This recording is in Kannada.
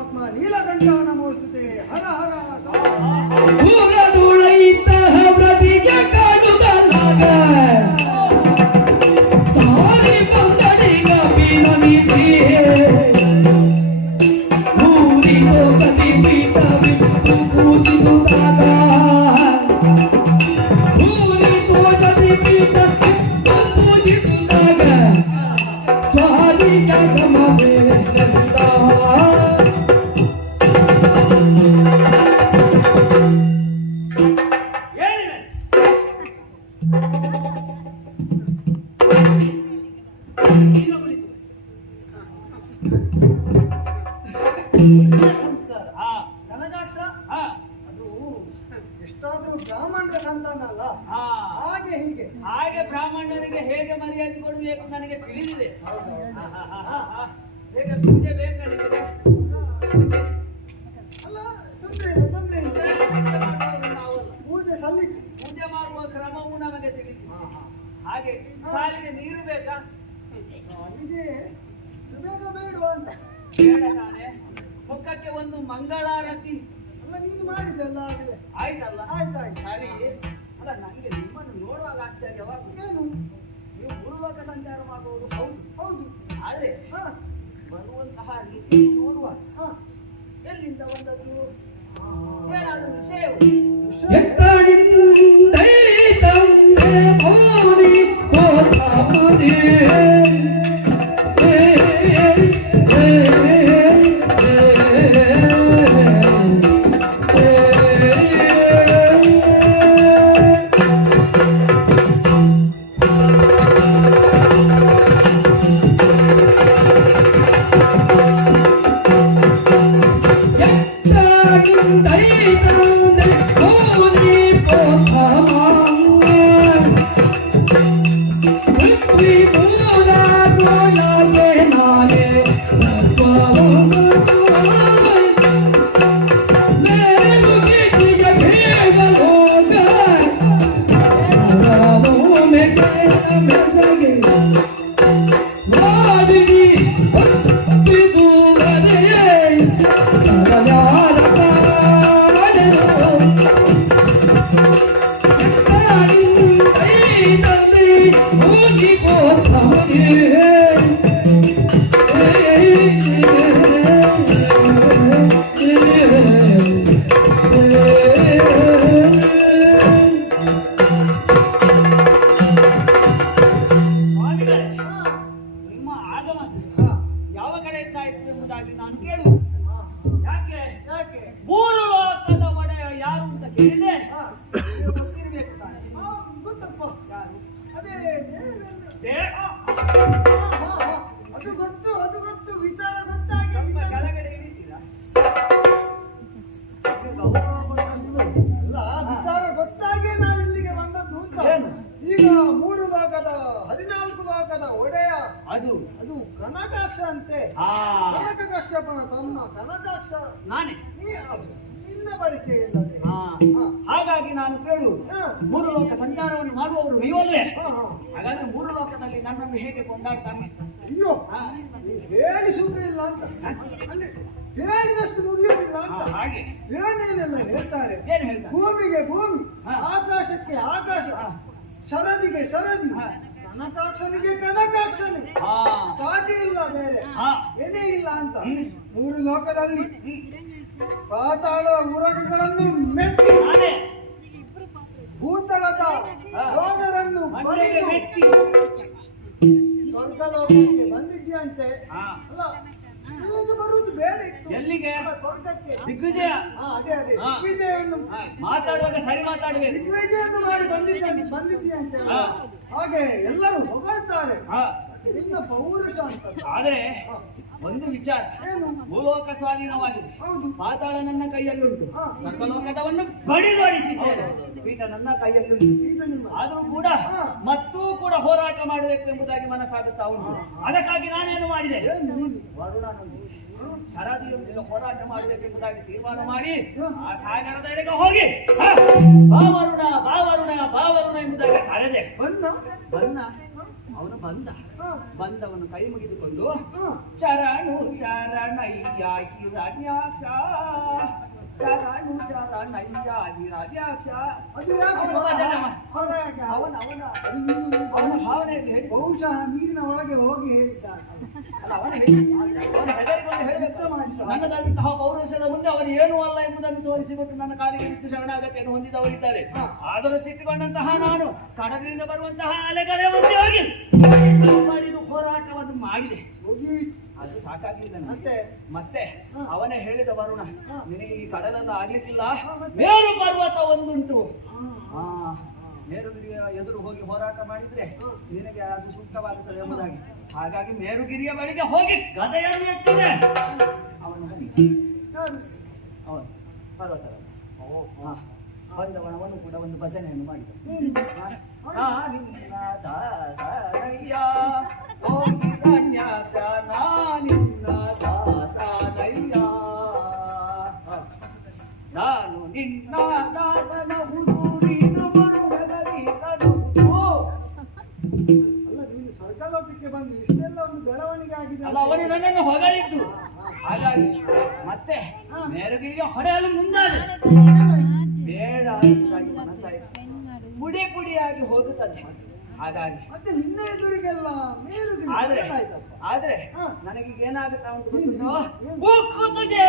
ಪರಮಾತ್ಮ ನೀಲಕಂಠ ನಮೋಸ್ತುತೆ. ಹರ ಹರ ಬ್ರಾಹ್ಮಣರ ಸಂತಾನ ಅಲ್ಲ, ಹಾಗೆ ಹೀಗೆ ಹಾಗೆ ಬ್ರಾಹ್ಮಣರಿಗೆ ಹೇಗೆ ಮರ್ಯಾದೆ ಕೊಡಬೇಕು ನನಗೆ ತಿಳಿದಿದೆ. ಹೇಗೆ ಪೂಜೆ ಬೇಕಾಗಿದೆ ಅಲ್ಲ, ತೊಂದ್ರೆ ಇಲ್ಲ, ತೊಂದ್ರೆ ಇಲ್ಲ. ಪೂಜೆ ಸಲ್ಲಿಕೆ ಪೂಜೆ ಮಾಡುವ ಕ್ರಮವೂ ನಮಗೆ ತಿಳಿದಿದೆ. ಹಾಗೆ ಕಾಲಿಗೆ ನೀರು ಬೇಕಾ? ನನಗೆ ಬೇಗ ಬೇಡುವ ಅಂತ. ಬೇಡ ತಾನೆ. ಮುಖಕ್ಕೆ ಒಂದು ಮಂಗಳಾರತಿ ಅಲ್ಲ, ನೀನು ಮಾಡಿದೆಲ್ಲ ಆಗಲೇ ಆಯ್ತಲ್ಲ? ಆಯ್ತಾಯ್ತು. ಸರಿ. ಅಲ್ಲ, ನನಗೆ ನಿಮ್ಮನ್ನು ನೋಡುವಾಗ ಆಶ್ಚರ್ಯವಾಗುವುದು. ಏನು? ನೀವು ಭೂಲೋಕ ಸಂಚಾರ ಮಾಡುವುದು ಹೌದು ಹೌದು. ಆದ್ರೆ ಹಾ ಬರುವಂತಹ ರೀತಿ ನೋಡುವ ಎಲ್ಲಿಂದ ಬಂದದ್ದು? ಏನಾದರೂ ವಿಷಯವು? ಅದು ಗೊತ್ತು, ಅದು ಗೊತ್ತು, ವಿಚಾರ ಗೊತ್ತಾಗಿ ಕೆಳಗಡೆ ಇಳಿತೀರಾ? ಅಲ್ಲ, ವಿಚಾರ ಗೊತ್ತಾಗಿ ನಾನು ಇಲ್ಲಿಗೆ ಬಂದದ್ದು ಅಂತ. ಈಗ 3 ಲೋಕದ 14 ಲೋಕದ ಒಡೆಯ ಅದು ಅದು ಕನಕಾಕ್ಷ ಅಂತೆ. ಕನಕ ಕಶ್ಯಪನ ತಮ್ಮ ಕನಕಾಕ್ಷ ನಾನೇ. ನಿನ್ನ ಪರಿಚಯ ಇಲ್ಲದೆ. ಹಾಗಾಗಿ ನಾನು ಕೇಳು, 3 ಲೋಕ ಸಂಚಾರವನ್ನು ಮಾಡುವವರು ನೀವಲ್ಲೇ? ಹಾಗಾದ್ರೆ 3 ಲೋಕದಲ್ಲಿ ನನ್ನನ್ನು ಹೇಗೆ ಕೊಂಡಾಡ್ತಾನೆ? ಅಯ್ಯೋ, ಹೇಳಿ ಸುಖ ಇಲ್ಲ ಅಂತ, ಅಲ್ಲಿ ಹೇಳಿದಷ್ಟು ಮುಗಿಯುತ್ತಿಲ್ಲ ಅಂತ. ಹಾಗೆ ಏನೇನೆಲ್ಲ ಹೇಳ್ತಾರೆ. ಏನ್ ಹೇಳ್ತಾರೆ? ಭೂಮಿಗೆ ಭೂಮಿ, ಆಕಾಶಕ್ಕೆ ಆಕಾಶ, ಶರದಿಗೆ ಶರದಿ, ಕನಕಾಕ್ಷನಿಗೆ ಕನಕಾಕ್ಷನೇ, ಸಾಟಿ ಇಲ್ಲ ಬೇರೆ, ಏನೇ ಇಲ್ಲ ಅಂತ. 3 ಲೋಕದಲ್ಲಿ ಪಾತಾಳದ ಉರಗಗಳನ್ನು ಮೆಟ್ಟಿ ಭೂತಳದ ಯೋಧರನ್ನು ಮೆಟ್ಟಿ ಸ್ವರ್ಗಲೋಕಕ್ಕೆ ಬಂದಿದ್ಯಂತೆ. ಅಲ್ಲ, ನಿಮಗೆ ಬರುವುದು ಬೇಡ ಇತ್ತು. ಎಲ್ಲಿಗೆ? ಸ್ವರ್ಗಕ್ಕೆ. ದಿಗ್ವಿಜಯ. ಅದೇ ಅದೇ ದಿಗ್ವಿಜಯವನ್ನು ಮಾತಾಡುವಾಗ ಸರಿ ಮಾತಾಡಬೇಕು. ದಿಗ್ವಿಜಯನ್ನು ಮಾಡಿ ಬಂದಿದ್ಯಂತೆ. ಹಾಗೆ ಎಲ್ಲರೂ ಹೊಗಳ್ತಾರೆ. ನಿನ್ನ ಪೌರುಷ ಅಂತ. ಆದ್ರೆ ಒಂದು ವಿಚಾರ, ಏನು? ಭೂಲೋಕ ಸ್ವಾಧೀನವಾಗಿದೆ. ಹೌದು. ಪಾತಾಳ ನನ್ನ ಕೈಯಲ್ಲುಂಟು, ಸ್ವರ್ಗಲೋಕದವನ್ನು ಬಡಿದೋಡಿಸಿದ್ದೇನೆ, ಈಗ ನನ್ನ ಕೈಯಲ್ಲುಂಟು. ಆದರೂ ಕೂಡ ಮತ್ತೂ ಕೂಡ ಹೋರಾಟ ಮಾಡಬೇಕು ಎಂಬುದಾಗಿ ಮನಸ್ಸಾಗುತ್ತಾ ಉಂಟು. ಅದಕ್ಕಾಗಿ ನಾನೇನು ಮಾಡಿದೆ, ವರುಣನನ್ನು ಶರದಿಯೊಂದಿಗೆ ಹೋರಾಟ ಮಾಡಬೇಕೆಂಬುದಾಗಿ ತೀರ್ಮಾನ ಮಾಡಿ ಆ ಸಾಗರದ ಎಡೆಗೆ ಹೋಗಿ ಬಾ ವರುಣ ಬಾ ವರುಣ ಬಾ ವರುಣ ಎಂಬುದಾಗಿ ಕರೆದೆ. ಬನ್ನ ಅವನು ಹಾ. ಬಂದವನು ಕೈ ಮುಗಿದುಕೊಂಡು ಹಾ. ಶರಣು ಶರಣಯ್ಯ ಹಿರಣ್ಯಾಕ್ಷ ಶರಣು ಶರಣಯ್ಯ ಹಿರಣ್ಯಾಕ್ಷ ಅದು ಯಾಕೆ ಅವನ ಭಜನೆ ಮಾಡು. ಸ್ವರ ಯಾಕೆ? ಅವನ ಅದು ನೀನು ಅವನ ಭಾವನೆಯಲ್ಲಿ ಹೇಳಿ ಬಹುಶಃ ನೀರಿನ ಒಳಗೆ ಹೋಗಿ ಹೇಳಿದ್ದಾನೆ. ಅಲ್ಲ ಅವನ ಹೆದರಿಕೊಂಡು ಹೇಳಬೇಕು ನನ್ನದಂತಹ ಪೌರುಷದ ಮುಂದೆ ಅವನು ಏನೂ ಅಲ್ಲ ಎಂಬುದನ್ನು ತೋರಿಸಿಬಿಟ್ಟು ನನ್ನ ಕಾಲಿಗೆ ಬಿಟ್ಟು ಶರಣಾಗತಿಯನ್ನು ಹೊಂದಿದವರಿದ್ದಾರೆ. ಆದರೂ ಸಿಟ್ಟಿಕೊಂಡಂತಹ ನಾನು ಕಡಲಿನಿಂದ ಬರುವಂತಹ ಅಲೆಗಡೆ ಮುಂದೆ ಹೋಗಿ ಮಾಡಿದ ಹೋರಾಟವನ್ನು ಮಾಡಿದೆ. ಹೋಗಿ ಅದು ಸಾಕಾಗಲಿಲ್ಲ ಮತ್ತೆ ಮತ್ತೆ ಅವನೇ ಹೇಳಿದ ವರುಣ ನಿನಗೆ ಈ ಕಡಲನ್ನು ಆಗ್ಲಿಕ್ಕಿಲ್ಲ, ಮೇರು ಪರ್ವತ ಒಂದುಂಟು, ಮೇರುಗಿರಿಯ ಎದುರು ಹೋಗಿ ಹೋರಾಟ ಮಾಡಿದ್ರೆ ನಿನಗೆ ಅದು ಸೂಕ್ತವಾಗುತ್ತದೆ ಎಂಬುದಾಗಿ. ಹಾಗಾಗಿ ಮೇರುಗಿರಿಯ ಬಳಿಗೆ ಹೋಗಿ ಗದೆಯನ್ನು ಎತ್ತಿದೆ. ಅವನು ಅವನು ಪರ್ವತ ಬಂದವನವನು ಕೂಡ ಒಂದು ಭಜನೆಯನ್ನು ಮಾಡಿದ. ನಿನ್ನ ದಾಸನಯ್ಯ ಓ ಹಿರಣ್ಯಾಕ್ಷ, ನಿನ್ನ ದಾಸನಯ್ಯ, ನಾನು ನಿನ್ನ ದಾಸನ ಹುಡುಗಿನ ಮರುಗದರಿಗದು. ಅಲ್ಲ ನೀನು ಸ್ವರ್ಗಲೋಕಕ್ಕೆ ಬಂದು ಇಷ್ಟೆಲ್ಲ ಒಂದು ಬೆಳವಣಿಗೆ ಆಗಿದೆ. ಅಲ್ಲ ಅವನು ನನ್ನನ್ನು ಹೊಗಳಿದ್ದು. ಹಾಗಾಗಿ ಮತ್ತೆ ಮೇರುಗಿರಿಗೆ ಹೊಡೆಯಲು ಮುಂದಾದ ಬೇಡ ಎಂಬುದಾಗಿ ಮನಸ್ಸಾಯಿತು. ಪುಡಿ ಪುಡಿಯಾಗಿ ಹೋಗುತ್ತದೆ. ಹಾಗಾಗಿ ಮತ್ತೆ ನಿನ್ನ ಎದುರಿಗೆಲ್ಲ ಮೇರುಗಿರಿ ಆದ್ರೆ ಆಯ್ತಪ್ಪ. ಆದ್ರೆ ನನಗೀಗ ಏನಾಗುತ್ತಾ ಉಂಟು ಗೊತ್ತುಂಟು? ಉಕ್ಕುತ್ತದೆ